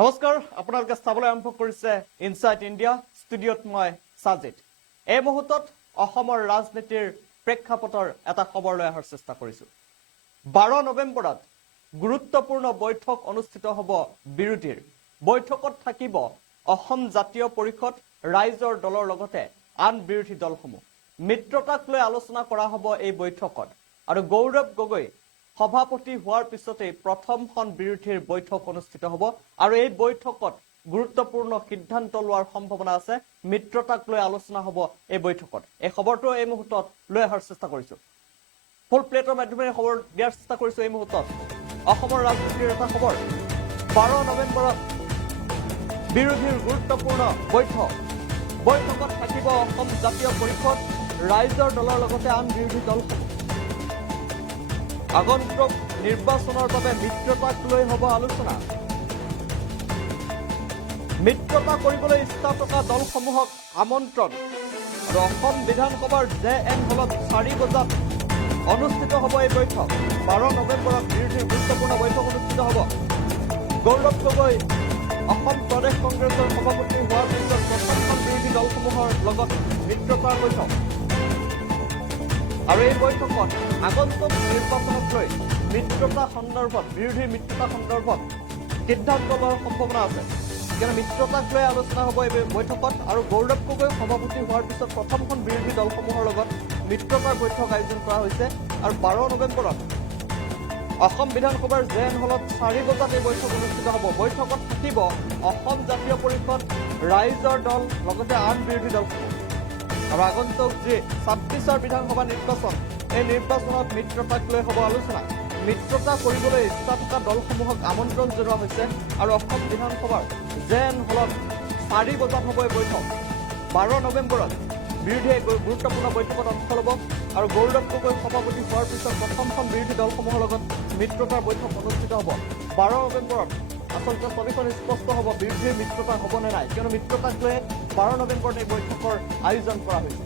নমস্কাৰ আপোনালোকে চাবলৈ আৰম্ভ কৰিছে ইনসাইট ইণ্ডিয়া ষ্টুডিঅ'ত মই সাজিদ এই মুহূৰ্তত অসমৰ ৰাজনীতিৰ প্ৰেক্ষাপটৰ এটা খবৰ লৈ অহাৰ চেষ্টা কৰিছো 12 নৱেম্বৰত গুৰুত্বপূৰ্ণ বৈঠক অনুষ্ঠিত হ'ব বিৰোধীৰ বৈঠকত থাকিব অসম জাতীয় পৰিষদ ৰাইজৰ দলৰ লগতে আন বিৰোধী দলসমূহ মিত্ৰতাক লৈ আলোচনা কৰা হ'ব এই বৈঠকত আৰু গৌৰৱ গগৈ সভাপতি হোৱাৰ পিছতে প্ৰথমখন বিৰোধীৰ বৈঠক অনুষ্ঠিত হ'ব আৰু এই বৈঠকত গুৰুত্বপূৰ্ণ সিদ্ধান্ত লোৱাৰ সম্ভাৱনা আছে মিত্ৰতাক লৈ আলোচনা হ'ব এই বৈঠকত এই খবৰটো এই মুহূৰ্তত লৈ অহাৰ চেষ্টা কৰিছো ফুল প্লেটৰ মাধ্যমেৰে খবৰ দিয়াৰ চেষ্টা কৰিছো এই মুহূৰ্তত অসমৰ ৰাজনীতিৰ এটা খবৰ 12 নৱেম্বৰত বিৰোধীৰ গুৰুত্বপূৰ্ণ বৈঠকত থাকিব অসম জাতীয় পৰিষদ ৰাইজৰ দলৰ লগতে আন বিৰোধী দলসমূহ আগন্তুক নিৰ্বাচনৰ বাবে মিত্ৰতাক লৈ হ'ব আলোচনা মিত্ৰতা কৰিবলৈ ইচ্ছা থকা দলসমূহক আমন্ত্ৰণ আৰু অসম বিধানসভাৰ জেএন হলত 4 বজাত অনুষ্ঠিত হ'ব এই বৈঠক 12 নৱেম্বৰত বিৰোধীৰ গুৰুত্বপূৰ্ণ বৈঠক অনুষ্ঠিত হ'ব গৌৰৱ গগৈ অসম প্ৰদেশ কংগ্ৰেছৰ সভাপতি হোৱাৰ পিছত প্ৰথমখন বিৰোধী দলসমূহৰ লগত মিত্ৰতাৰ বৈঠক আৰু এই বৈঠকত আগন্তুক নিৰ্বাচনক লৈ মিত্ৰতা সন্দৰ্ভত বিৰোধী মিত্ৰতা সন্দৰ্ভত সিদ্ধান্ত লোৱাৰ সম্ভাৱনা আছে কিয়নো মিত্ৰতাক লৈ আলোচনা হ'ব এই বৈঠকত আৰু গৌৰৱ গগৈ সভাপতি হোৱাৰ পিছত প্ৰথমখন বিৰোধী দলসমূহৰ লগত মিত্ৰতাৰ বৈঠক আয়োজন কৰা হৈছে আৰু 12 নৱেম্বৰত অসম বিধানসভাৰ জেএন হলত 4 বজাত এই বৈঠক অনুষ্ঠিত হ'ব বৈঠকত থাকিব অসম জাতীয় পৰিষদ ৰাইজৰ দল লগতে আন বিৰোধী দলসমূহ আৰু আগন্তুক যি 26ৰ বিধানসভা নিৰ্বাচন এই নিৰ্বাচনত মিত্ৰতাক লৈ হ'ব আলোচনা মিত্ৰতা কৰিবলৈ ইচ্ছা থকা দলসমূহক আমন্ত্ৰণ জনোৱা হৈছে আৰু অসম বিধানসভাৰ জেএন হলত 4 বজাত হ'ব এই বৈঠক 12 নৱেম্বৰত বিৰোধীয়ে গুৰুত্বপূৰ্ণ বৈঠকত অংশ ল'ব আৰু গৌৰৱ গগৈ সভাপতি হোৱাৰ পিছত প্ৰথমখন বিৰোধী দলসমূহৰ লগত মিত্ৰতাৰ বৈঠক অনুষ্ঠিত হ'ব 12 নৱেম্বৰত আচলতে ছবিখন স্পষ্ট হ'ব বিৰোধীৰ মিত্ৰতা হ'ব নে নাই কিয়নো মিত্ৰতাক লৈ 12 নৱেম্বৰত এই বৈঠকৰ আয়োজন কৰা হৈছে